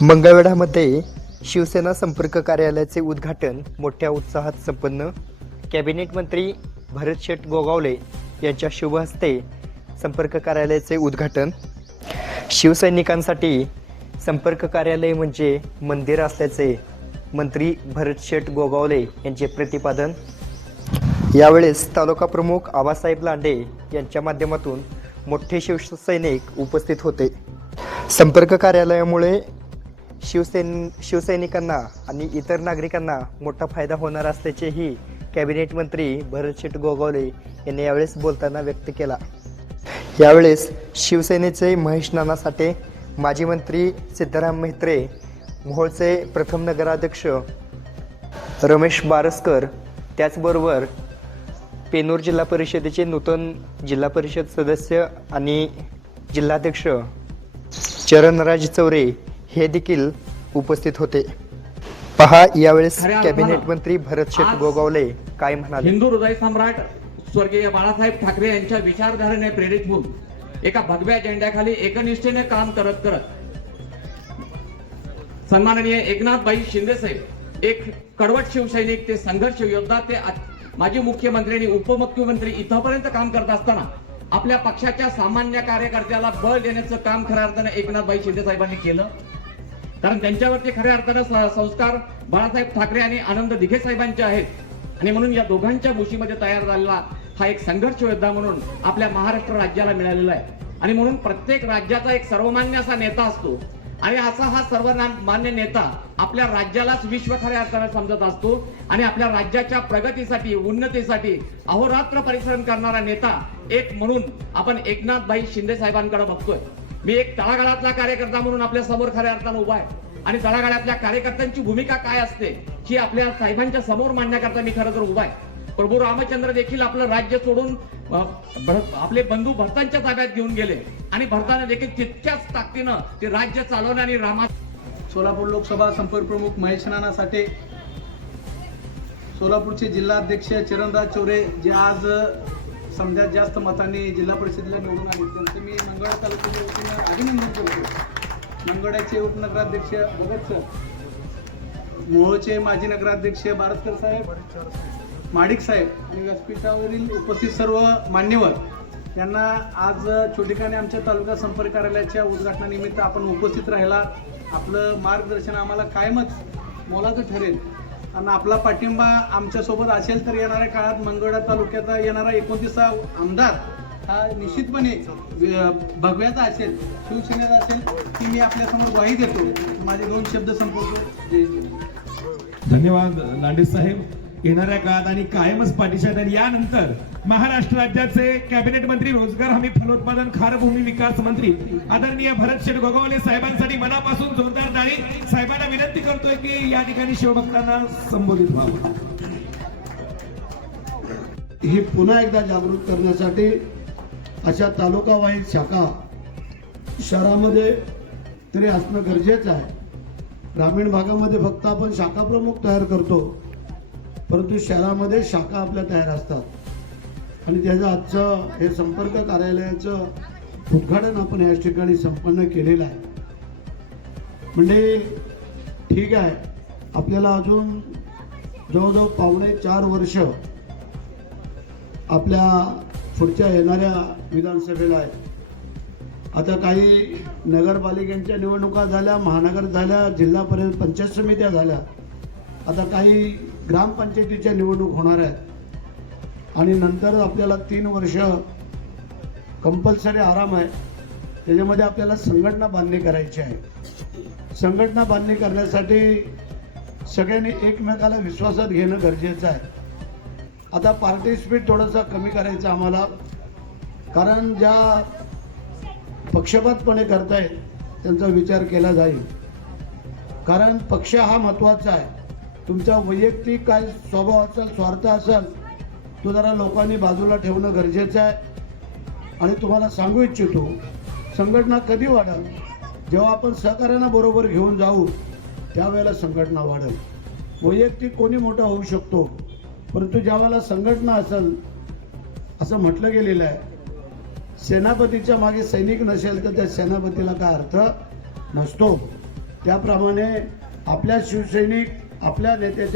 मंगळवेढ्यामध्ये शिवसेना संपर्क कार्यालयाचे उद्घाटन मोठ्या उत्साहात संपन्न. कॅबिनेट मंत्री भरत शेठ गोगावले यांच्या शुभ हस्ते संपर्क कार्यालयाचे उद्घाटन. शिवसैनिकांसाठी संपर्क कार्यालय म्हणजे मंदिर असल्याचे मंत्री भरत शेठ गोगावले यांचे प्रतिपादन. यावेळेस तालुका प्रमुख आबासाहेब लांडे यांच्या माध्यमातून मोठे शिवसैनिक उपस्थित होते. संपर्क कार्यालयामुळे शिवसैनिकांना आणि इतर नागरिकांना मोठा फायदा होणार असल्याचेही कॅबिनेट मंत्री भरत शेठ गोगावले यांनी यावेळेस बोलताना व्यक्त केला. यावेळेस शिवसेनेचे महेश नाना साठे, माजी मंत्री सिद्धराम म्हेत्रे, मोहोळचे प्रथम नगराध्यक्ष रमेश बारसकर, त्याचबरोबर पेनूर जिल्हा परिषदेचे नूतन जिल्हा परिषद सदस्य आणि जिल्हाध्यक्ष चरणराज चौरे हे देखील उपस्थित होते. पहा यावेळेस कॅबिनेट मंत्री भरत शेठ गोगावले काय म्हणाले. हिंदू हृदय सम्राट स्वर्गीय बाळासाहेब ठाकरे यांच्या विचारधारेने प्रेरित होऊन एका भगव्या झेंड्याखाली एकनिष्ठेने काम करत सन्माननीय एकनाथभाई शिंदे साहेब, एक कडवट शिवसैनिक ते संघर्ष योद्धा ते माजी मुख्यमंत्री आणि उपमुख्यमंत्री इथपर्यंत काम करत असताना आपल्या पक्षाच्या सामान्य कार्यकर्त्याला बळ देण्याचं काम खऱ्या अर्थाने एकनाथभाई शिंदे साहेबांनी केलं. कारण त्यांच्यावरती खऱ्या अर्थानं संस्कार बाळासाहेब ठाकरे आणि आनंद दिघे साहेबांचे आहेत आणि म्हणून या दोघांच्या भूशीमध्ये तयार झालेला हा एक संघर्ष योद्धा म्हणून आपल्या महाराष्ट्र राज्याला मिळालेला आहे. आणि म्हणून प्रत्येक राज्याचा एक सर्वमान्य असा नेता असतो आणि असा हा सर्वमान्य नेता आपल्या राज्यालाच विश्व खऱ्या अर्थाने समजत असतो आणि आपल्या राज्याच्या प्रगतीसाठी उन्नतीसाठी अहोरात्र परिश्रम करणारा नेता एक म्हणून आपण एकनाथभाई शिंदे साहेबांकडे बघतोय. मी एक तळागाळातला कार्यकर्ता म्हणून आपल्या समोर खऱ्या अर्थानं उभा आहे आणि तळागाळातल्या कार्यकर्त्यांची भूमिका काय असते ही आपल्या साहेबांच्या समोर मांडण्याकरता मी खरं तर उभा आहे. प्रभू रामचंद्र देखील आपलं राज्य सोडून आपले बंधू भरतांच्या ताब्यात घेऊन गेले आणि भरताने देखील तितक्याच ताकदीनं ते राज्य चालवणे आणि सोलापूर लोकसभा संपर्क प्रमुख महेश नाना साठे, सोलापूरचे जिल्हा अध्यक्ष चरणराज चौरे जे आज समजा जास्त मतांनी जिल्हा परिषदेला निवडून आले त्यांचे मी मंगळा तालुक्याच्या वतीनं अभिनंदन करतो. मंगळाचे उपनगराध्यक्ष भगत सर, मोहोळचे माजी नगराध्यक्ष बारसकर साहेब, माडिक साहेब आणि व्यासपीठावरील उपस्थित सर्व मान्यवर यांना आज छोटिकाने आमच्या तालुका संपर्क कार्यालयाच्या उद्घाटनानिमित्त आपण उपस्थित राहिला. आपलं मार्गदर्शन आम्हाला कायमच मोलाचं ठरेल आणि आपला पाठिंबा आमच्यासोबत असेल तर येणाऱ्या काळात मंगळवेढा तालुक्याचा येणारा 29वा आमदार हा निश्चितपणे भगव्याचा असेल, शिवसेनेचा असेल की मी आपल्यासमोर ग्वाही देतो. माझे 2 शब्द संपवतो. धन्यवाद लांडे साहेब. येणाऱ्या काळात आणि कायमच पाठीशी आहेत. यानंतर महाराष्ट्र राज्याचे कॅबिनेट मंत्री, रोजगार हमी, फलोत्पादन, खारभूमी विकास मंत्री आदरणीय भरत शेठ गोगावले साहेबांसाठी मनापासून जोरदार टाळी. साहेबांना विनंती करतोय की या ठिकाणी शिवभक्तांना संबोधित व्हावं. हे पुन्हा एकदा जागृत करण्यासाठी अशा तालुका वाईज शाखा शहरामध्ये तरी असणं गरजेचं आहे. ग्रामीण भागामध्ये फक्त आपण शाखा प्रमुख तयार करतो, परंतु शहरामध्ये शाखा आपल्या तयार असतात आणि त्याचं आजचं हे संपर्क कार्यालयाचं उद्घाटन आपण याच ठिकाणी संपन्न केलेलं आहे. म्हणजे ठीक आहे, आपल्याला अजून जवळजवळ 4.5 वर्ष आपल्या पुढच्या येणाऱ्या विधानसभेला आहे. आता काही नगरपालिकांच्या निवडणुका झाल्या, महानगर झाल्या, जिल्हा पंचायत समित्या झाल्या, आता काही ग्रामपंचायतीच्या निवडणूक होणार आहेत आणि नंतर आपल्याला 3 वर्ष कंपल्सरी आराम आहे. त्याच्यामध्ये आपल्याला संघटना बांधणी करायची आहे. संघटना बांधणी करण्यासाठी सगळ्यांनी एकमेकाला विश्वासात घेणं गरजेचं आहे. आता पार्टिसिपेट थोडंसं कमी करायचं आम्हाला, कारण ज्या पक्षपातपणे करतायत त्यांचा विचार केला जाईल. कारण पक्ष हा महत्त्वाचा आहे. तुमचा वैयक्तिक काय स्वभाव असेल, स्वार्थ असेल, तो जरा लोकांनी बाजूला ठेवणं गरजेचं आहे. आणि तुम्हाला सांगू इच्छितो, संघटना कधी वाढेल जेव्हा आपण सहकार्यांना बरोबर घेऊन जाऊ, त्यावेळेला संघटना वाढेल. वैयक्तिक कोणी मोठा होऊ शकतो, परंतु ज्यावेळेला संघटना असेल, असं म्हटलं गेलेलं आहे, सेनापतीच्या मागे सैनिक नसेल तर त्या सेनापतीला काय अर्थ नसतो. त्याप्रमाणे आपल्या शिवसैनिक आपल्या नेत्याच्या